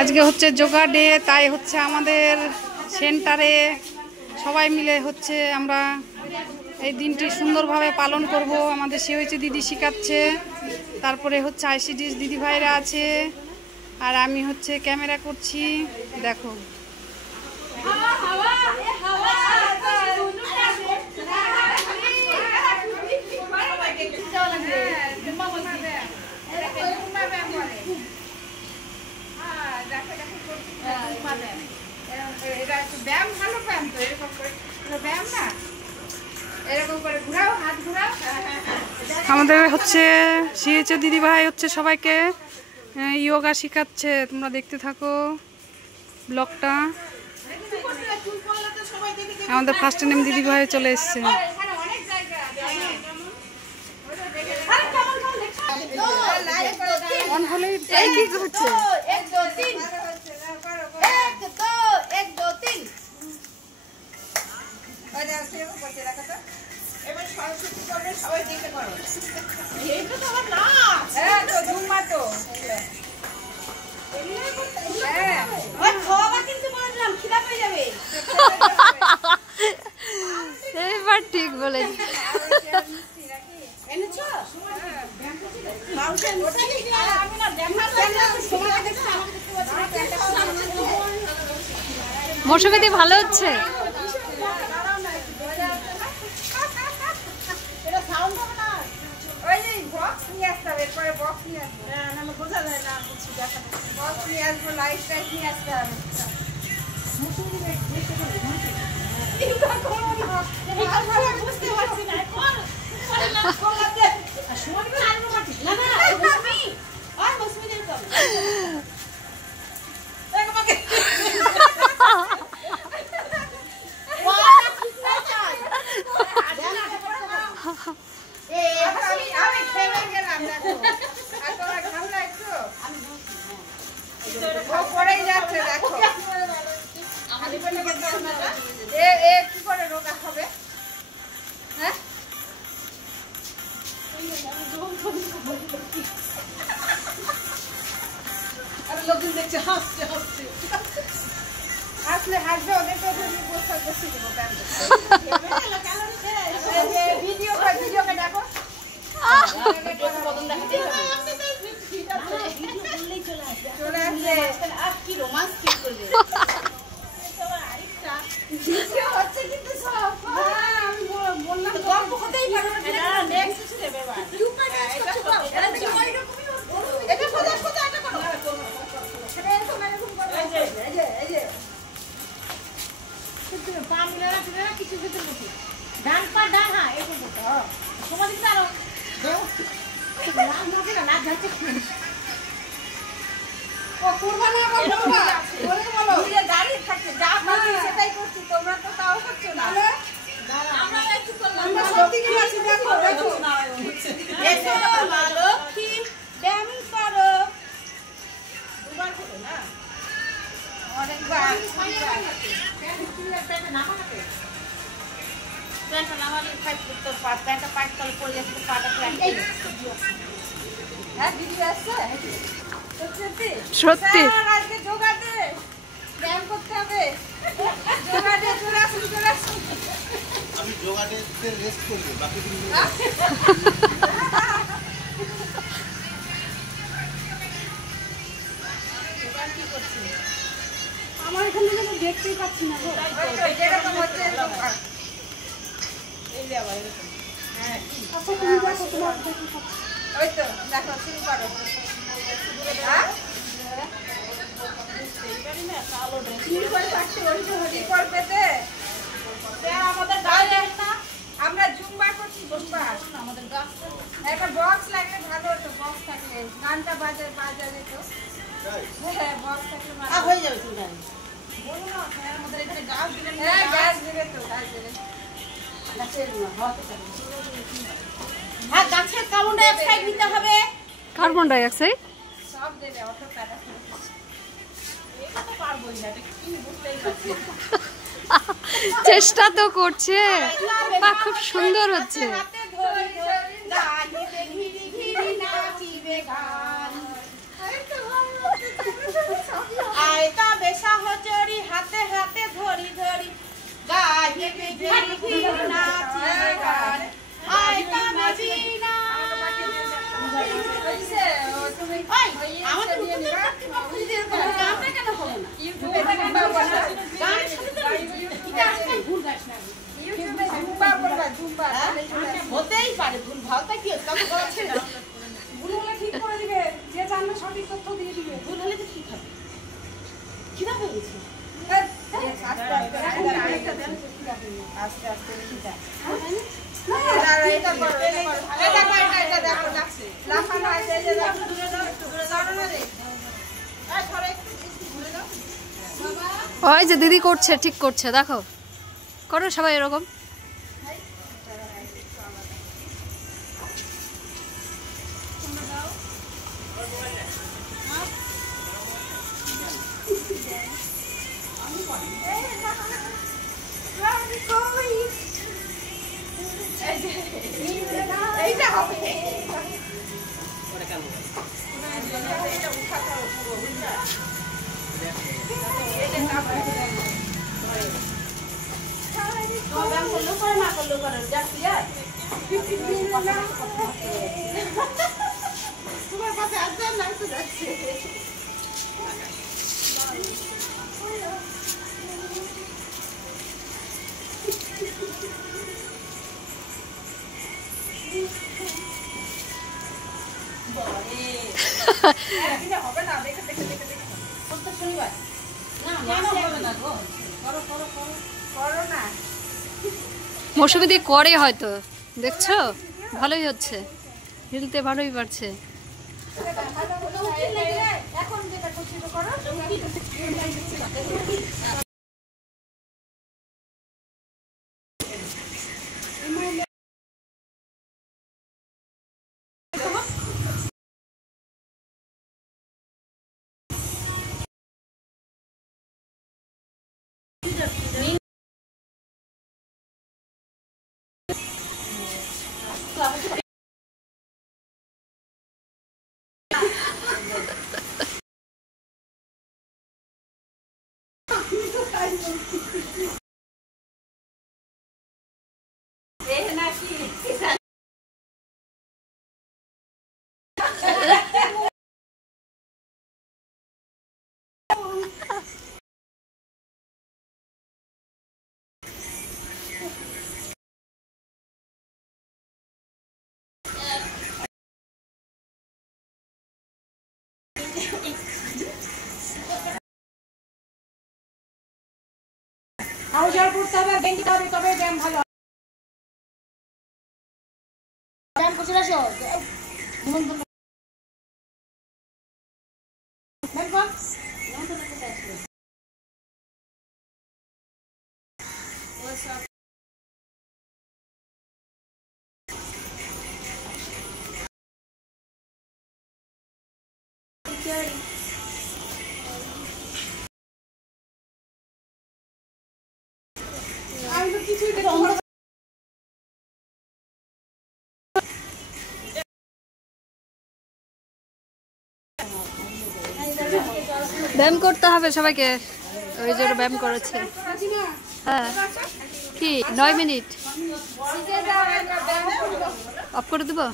আজকে হচ্ছে যোগা ডে, তাই হচ্ছে আমাদের সেন্টারে সবাই মিলে হচ্ছে আমরা এই দিনটি সুন্দরভাবে পালন করব। আমাদের সে হয়েছে দিদি শেখাচ্ছে, তারপরে হচ্ছে আইসিডিএস দিদি ভাইরা আছে, আর আমি হচ্ছে ক্যামেরা করছি। দেখো আমাদের হচ্ছে সিএইচ দিদি ভাই হচ্ছে সবাইকে যোগা শেখাচ্ছে। তোমরা দেখতে থাকো ব্লগটা। আমাদের ফার্স্ট নেম দিদি ভাই চলে এসছে। অন হলেই কি হচ্ছে? এবার ঠিক বলে মৌসুমীদি ভালো হচ্ছে। লোকজন দেখছে হাসছে হাসছে আসলে হাসবে ওদের তো পোস্টার করছি দেবো ভিডিও ভিডিওকে দেখো চলে আসবে আর কি রোমান্স ঠিক করবে হচ্ছে কিন্তু সব আমি বললাম গল্প হতেই পারে না নেক্সট কিছু দেবে এবার এটা সোজা সোজা এটা করো সেটা এরকম এরকম করো এই যে পা মিলানা দিলে কিছু ভিতর মুখে ডান পা ডান হ্যাঁ এরকম করতে হ্যাঁ সমাজ দিতে আরো দেও না মুখে না যাচ্ছে ও কুরবানি আবার বলবা বলে বলো নিজে গাড়ি থাকে যা পাচ্ছি সেটাই করছি তোমরা তো তাও করছো না আমরা একটু করলাম আমরা সব দিকে আসি দেখো দেখো এসো ভালো কি ব্যায়াম করো দুবার করো না অনেকবার প্যান্টটা নামাতে প্যান্টটা নামালে ফাইট করতে পার প্যান্টটা পাইট করে পড়ে যাচ্ছে পাটা প্যান্ট হ্যাঁ দিদি আসছে সত্যি আজকে যোগা দে ব্যায়াম করতে হবে যোগা দে চলে আসুন আমি যোগা দে রেস্ট করব বাকি দিন আমার এখানে যেন দেখতেই পাচ্ছি না গো যেরকম হচ্ছে এই যে আবার এরকম হ্যাঁ আচ্ছা তুমি দেখো তোমার ওই তো দেখো শুরু করো হ্যাঁ এইবারই না কালো ড্রেস কি করে পাচ্ছি ওই যে হলি করবে তে আমাদের গায়ে না আমরা জুম্বা করছি জুম্বা আমাদের গাছ একটা বক্স লাগলে ভালো হতো বক্স থাকলে গানটা বাজালে তো হ্যাঁ বক্স থাকলে ভালো হয়ে যাবে তুমি বলো না আমাদের এখানে গাছ দিবেন হ্যাঁ গাছ দিবে তো গাছ দিবে গাছের হতে পারে হ্যাঁ গাছের কার্বন ডাই অক্সাইড নিতে হবে কার্বন ডাই অক্সাইড সব দেবে অত টাকা এটা তো পারবোই না এটা কি বুঝতেই পারছি চেষ্টা তো করছে বা খুব সুন্দর হচ্ছে হাতে ধরে গালিতে ঘিরি ঘিরি নাচিবে গান এই তো ভালো হচ্ছে হতেই পারে ভুল ভালটা কি আছে না ভুল হলে ঠিক করে দিবে যে জানলে সঠিক তথ্য দিয়ে দিবে ভুল হলে তো ঠিক হবে কিভাবে হয়েছে আস্তে আস্তে লিখিটা ওই যে দিদি করছে ঠিক করছে দেখো করো সবাই এরকম তোমার পাশে আজান লাগতে যাচ্ছে হবে না দেখে দেখে দেখে দেখে শনিবার না হবে না গো করো করো করো করো না মৌসুমী দি করে হয়তো দেখছো ভালোই হচ্ছে হিলতে ভালোই পারছে এখন যেটা করছি তো করো হাউজার করতে হবে বেঙ্কি হবে তবে ব্যায়াম ভালো ব্যায়াম করতে আসো ব্যায়াম করতে হবে সবাইকে ওই জন্য ব্যায়াম করেছে হ্যাঁ কি 9 মিনিট অফ করে দেবো